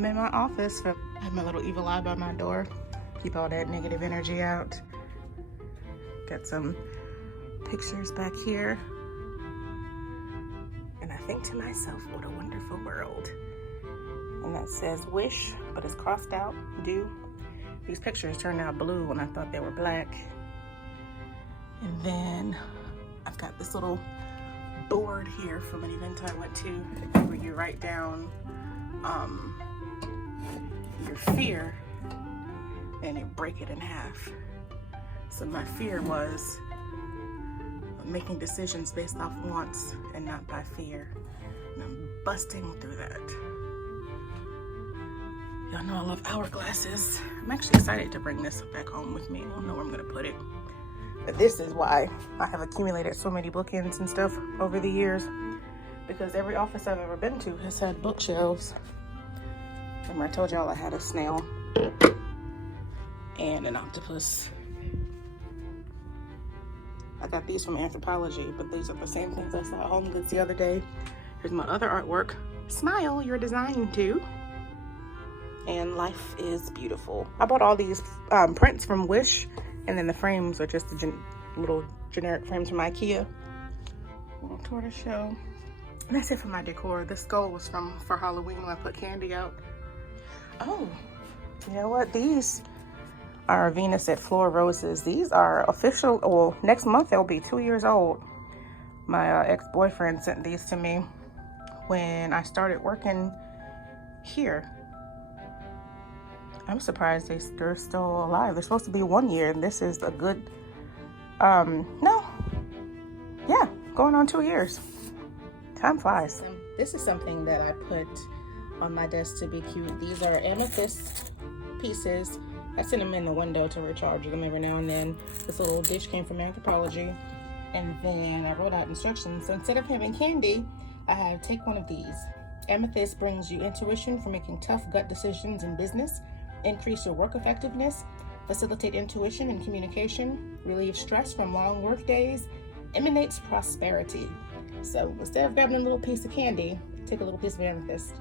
I'm in my office. I have my little evil eye by my door. Keep all that negative energy out. Got some pictures back here. And I think to myself, what a wonderful world. And that says wish, but it's crossed out, do. These pictures turned out blue when I thought they were black. And then I've got this little board here from an event I went to where you write down your fear and you break it in half. So my fear was making decisions based off wants and not by fear. And I'm busting through that. Y'all know I love hourglasses. I'm actually excited to bring this back home with me. I don't know where I'm gonna put it. But this is why I have accumulated so many bookends and stuff over the years, because every office I've ever been to has had bookshelves. Remember I told y'all I had a snail and an octopus. I got these from Anthropologie, but these are the same things I saw at Home Goods the other day. Here's my other artwork. Smile, you're designed to. And life is beautiful. I bought all these prints from Wish, and then the frames are just the little generic frames from Ikea. Little tortoise shell. And that's it for my decor. This skull was for Halloween when I put candy out. Oh, you know what? These are Venus at Floor Roses. These are official, well, next month they'll be 2 years old. My ex-boyfriend sent these to me when I started working here. I'm surprised they're still alive. They're supposed to be 1 year, and this is a good, no, yeah, going on 2 years. Time flies. This is something that I put on my desk to be cute. These are amethyst pieces. I send them in the window to recharge them every now and then. This little dish came from Anthropologie, and then I wrote out instructions. So instead of having candy, I have take one of these. Amethyst brings you intuition for making tough gut decisions in business, increase your work effectiveness, facilitate intuition and communication, relieve stress from long work days, emanates prosperity. So instead of grabbing a little piece of candy, take a little piece of amethyst.